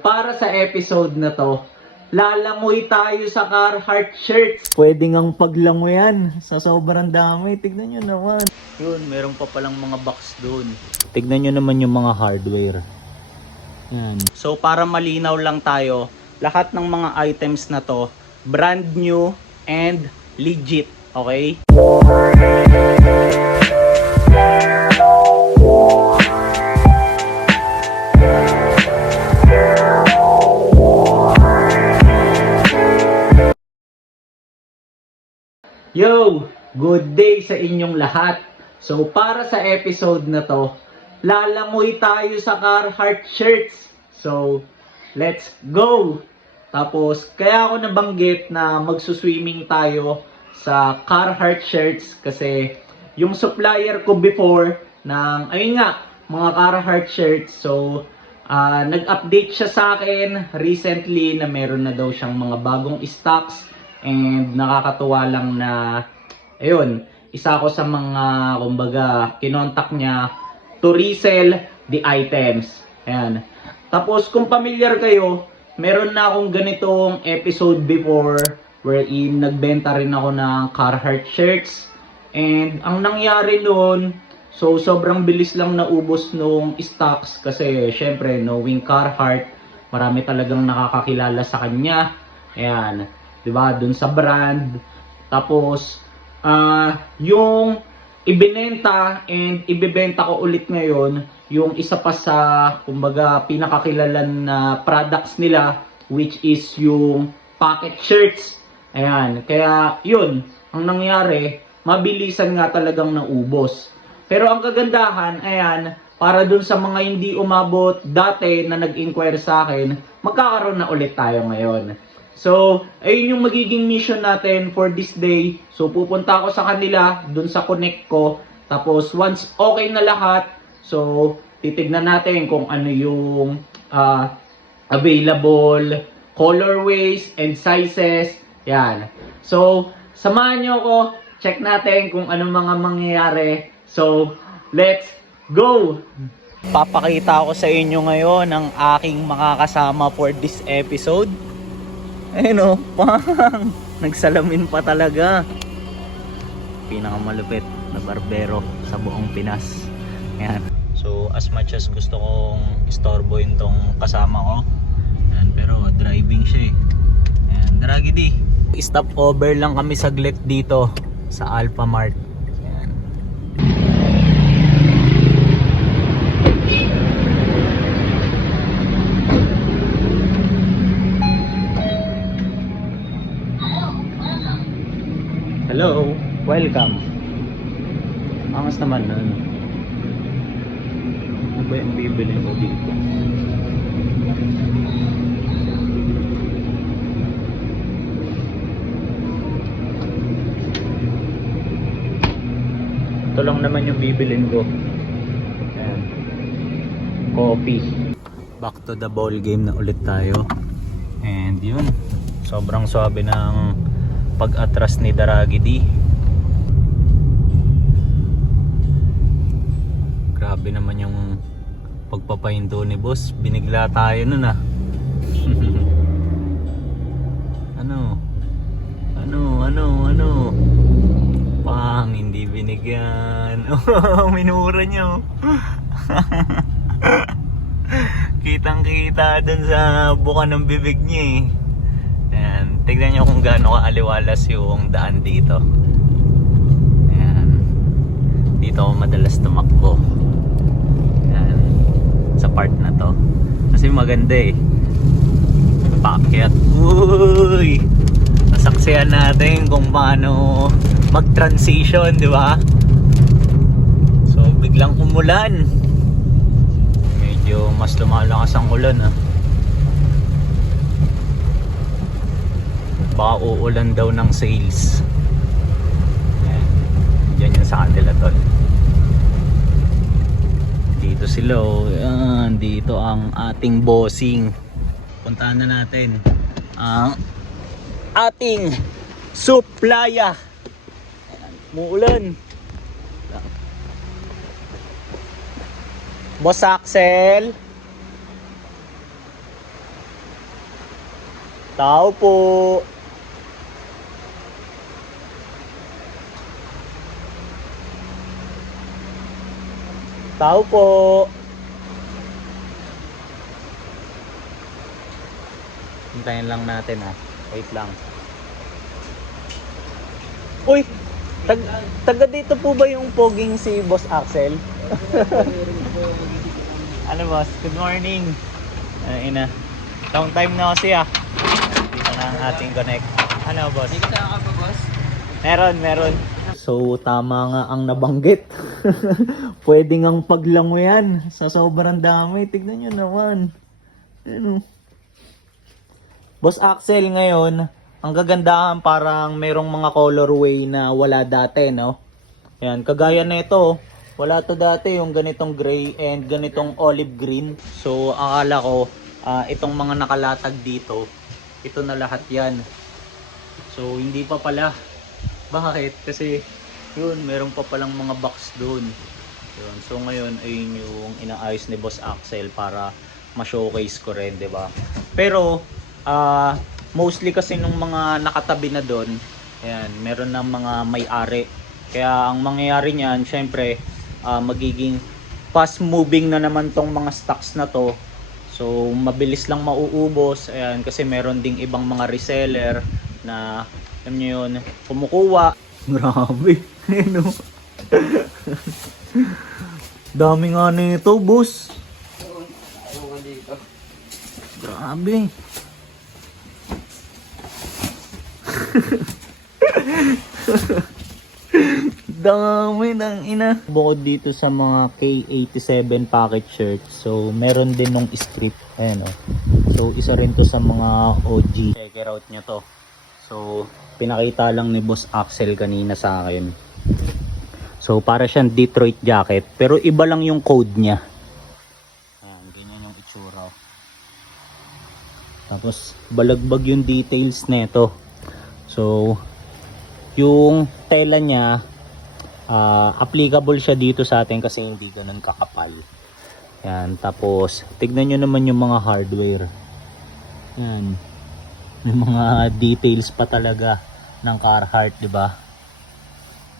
Para sa episode na to, lalangoy tayo sa Carhartt shirts. Pwede ngang paglangoyan sa sobrang dami. Tignan nyo naman. Yun, meron pa palang mga box doon. Tignan nyo naman yung mga hardware. Yan. So para malinaw lang tayo, lahat ng mga items na to, brand new and legit. Okay? Yo! Good day sa inyong lahat. So para sa episode na to, lalangoy tayo sa Carhartt shirts. So let's go! Tapos kaya ako nabanggit na magsuswimming tayo sa Carhartt shirts kasi yung supplier ko before ng ayun nga mga Carhartt shirts, so nag-update siya sa akin recently na meron na daw siyang mga bagong stocks. And nakakatuwa lang na, ayun, isa ako sa mga, kumbaga, kinontak niya to resell the items. Ayan. Tapos, kung familiar kayo, meron na akong ganitong episode before wherein nagbenta rin ako ng Carhartt shirts. And ang nangyari noon, so sobrang bilis lang naubos nung stocks kasi syempre, knowing Carhartt, marami talagang nakakakilala sa kanya. Ayan. 'Di ba? Dun sa brand. Tapos yung ibinenta and ibebenta ko ulit ngayon yung isa pa sa kumbaga pinakakilalan na products nila, which is yung pocket shirts. Ayan, kaya yun ang nangyari, mabilisan nga talagang naubos. Pero ang kagandahan, ayan, para dun sa mga hindi umabot dati na nag-inquire sa akin, magkakaroon na ulit tayo ngayon. So, ayun yung magiging mission natin for this day. So, pupunta ako sa kanila, dun sa connect ko. Tapos, once okay na lahat, so, titignan natin kung ano yung available colorways and sizes. Yan. So, samahan nyo ako. Check natin kung ano mga mangyayari. So, let's go! Papakita ko sa inyo ngayon ang aking makakasama for this episode. Ayun o, pang! Nagsalamin pa talaga. Pinakamalupit na barbero sa buong Pinas. Ayan. So, as much as gusto kong istorbohin tong kasama ko, ayan, pero driving siya eh. Ayan, Dragidi. Stop over lang kami saglit dito sa Alphamart. Ayan. Hello, welcome. Angas naman nun. Ano ba yung bibili ko dito? Ito lang naman yung bibilin ko. Ayan. Coffee. Back to the ball game na ulit tayo. And yun, sobrang swabe ng pag-atras ni Dragidi. Grabe naman yung pagpapahinto ni boss. Binigla tayo nun ah. Ano? Pang, hindi binigyan. Minura niyo. Kitang kita dun sa buka ng bibig niya eh. Ayan, tignan nyo kung gaano kaaliwalas yung daan dito. Ayan, dito ako madalas tumakbo. Ayan, sa part na to kasi maganda eh, paakyat. Uy, nasaksihan natin kung paano mag-transition, di ba? So biglang umulan, medyo mas lumalakas ang ulan ah. Baka uulan daw ng sales. Ayan. Diyan yung sa kanila tol. Dito sila oh. Ayan, dito ang ating bossing. Puntahan na natin ang ating supplya. Muulan. Boss Axel. Tao po. Tao po. Hintayin lang natin ha. Wait lang. Uy! Taga dito po ba yung poging si Boss Axel? Ano boss? Good morning. Ina. Long time na kasi ah. Dito na ang ating connect. Ano boss? May kasama ka ba, boss? Meron. So tama nga ang nabanggit. Pwede ngang paglango yan. Sa sobrang dami. Tignan nyo naman. Ano? Boss Axel ngayon, ang kagandahan parang merong mga colorway na wala dati, no? Ayan, kagaya na ito, wala to dati yung ganitong gray and ganitong olive green. So, akala ko, itong mga nakalatag dito, ito na lahat yan. So, hindi pa pala. Bakit? Kasi, yun, meron pa palang mga box doon. Yun. So, ngayon, ayun yung inaayos ni Boss Axel para ma-showcase ko rin, 'di ba? Pero, mostly kasi nung mga nakatabi na doon, ayan, meron ng mga may-ari. Kaya ang mangyayari niyan, syempre, magiging fast moving na naman tong mga stocks na to. So mabilis lang mauubos, ayan, kasi meron ding ibang mga reseller na alam niyo yun, kumukuha. Grabe. Ano? Dami nga nito, boss. Oo, dito. Grabe. Dami ng ina. Bukod dito sa mga K87 pocket shirt, so meron din nung script. Ayan o. So isa rin to sa mga OG. Check it out nyo to. So pinakita lang ni Boss Axel kanina sa akin. So para siyang Detroit jacket, pero iba lang yung code niya. Ayan, ganyan yung itsura. Tapos balagbag yung details nito. So yung tela niya, applicable siya dito sa atin kasi hindi ganun kakapal. Yan, tapos tignan nyo naman yung mga hardware. Yan, may mga details pa talaga ng Carhartt, di ba?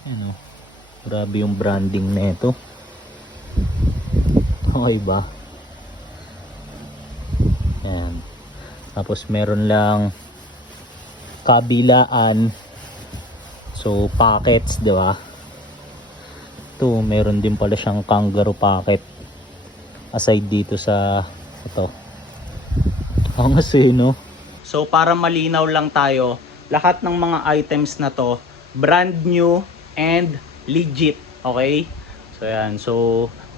Yan, oh. Grabe yung branding nito. Okay ba? Yan. Tapos meron lang kabilaan. So pockets, di ba? Ito, meron din pala siyang kangaroo pocket. Aside dito sa ito. Ang kasi, no? So para malinaw lang tayo, lahat ng mga items na to, brand new and legit, okay? So yan, so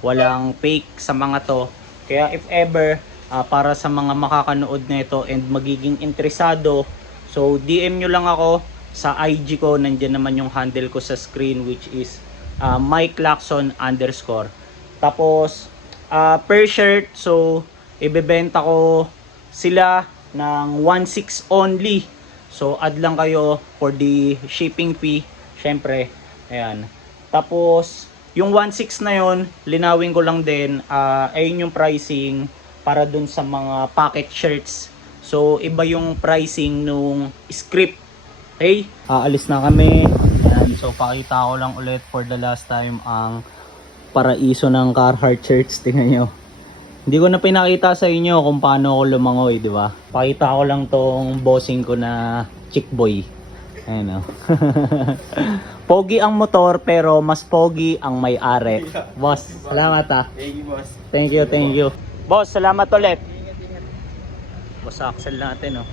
walang fake sa mga to. Kaya if ever, para sa mga makakanood nito and magiging interesado, so DM nyo lang ako sa IG ko, nandiyan naman yung handle ko sa screen, which is MikeLacson_. Tapos per shirt, so ibebenta ko sila ng 1.6 only. So add lang kayo for the shipping fee, syempre. Ayan. Tapos yung 1.6 na yon, linawin ko lang din, ayun yung pricing para dun sa mga pocket shirts. So iba yung pricing nung script. Okay, aalis na kami. Ayan, so pakita ko lang ulit for the last time ang paraiso ng Carhartt shirts. Tingnan nyo. Hindi ko na pinakita sa inyo kung paano ako lumangoy, di ba? Pakita ko lang tong bossing ko na chick boy. Ayan o. Pogi ang motor pero mas pogi ang may-ari. Boss, salamat ah. Thank you, boss. Thank you. Boss, salamat ulit. Boss Axel natin, oh.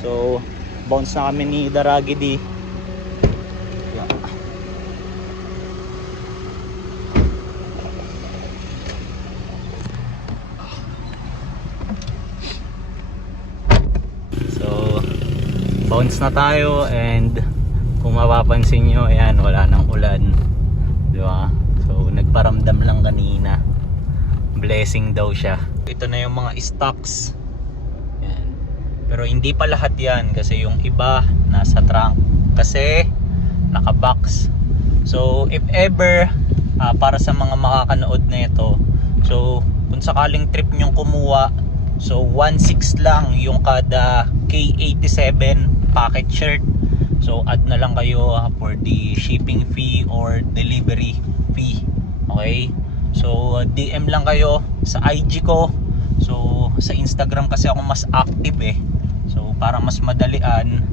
So bounce na kami ni Daragidi. So bounce na tayo, and kung mapapansin nyo, ayan, wala nang ulan, di ba? So nagparamdam lang kanina. Blessing daw siya. Ito na yung mga stocks. Pero hindi pa lahat yan kasi yung iba nasa trunk kasi naka-box. So if ever, para sa mga makakanood na ito, so kung sakaling trip nyong kumuha So 1.6 lang yung kada K87 packet shirt. So add na lang kayo for the shipping fee or delivery fee. Okay? So DM lang kayo sa IG ko. So sa Instagram kasi ako mas active eh. So para mas madalian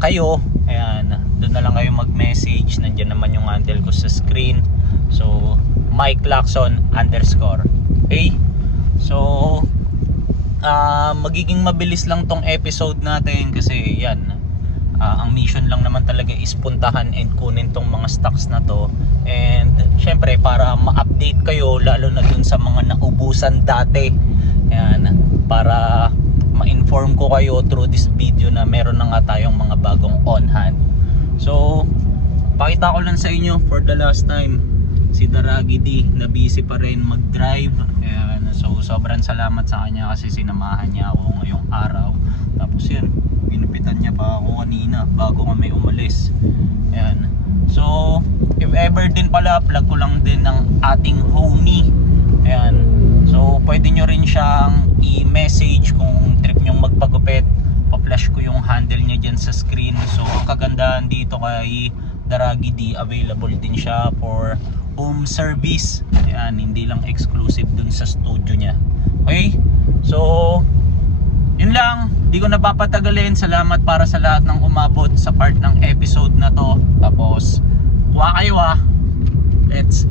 kayo, ayan, doon na lang kayo mag-message. Nandiyan naman yung handle ko sa screen. So Mike Lacson _ okay? So magiging mabilis lang tong episode natin kasi yan, ang mission lang naman talaga is puntahan and kunin tong mga stocks na to. And syempre para ma-update kayo lalo na dun sa mga naubusan dati. Ayan, para ma-inform ko kayo through this video na meron na nga tayong mga bagong on hand. So pakita ko lang sa inyo for the last time, si Daragi D na busy pa rin mag-drive. Ayan, so sobrang salamat sa kanya kasi sinamahan niya ako ngayong araw. Tapos yun, ginupitan niya pa ako kanina bago kami umalis. Ayan. So if ever din pala, plug ko lang din ng ating homie. Ayan. So pwede nyo rin siyang i-message kung trip nyong magpagupit. Pa-flash ko yung handle niya dyan sa screen. So ang kagandahan dito kay Daragi D, available din siya for home service. Ayan, hindi lang exclusive dun sa studio niya. Okay? So yun lang, di ko napapatagalin. Salamat para sa lahat ng umabot sa part ng episode na to. Tapos kuha kayo ha. Let's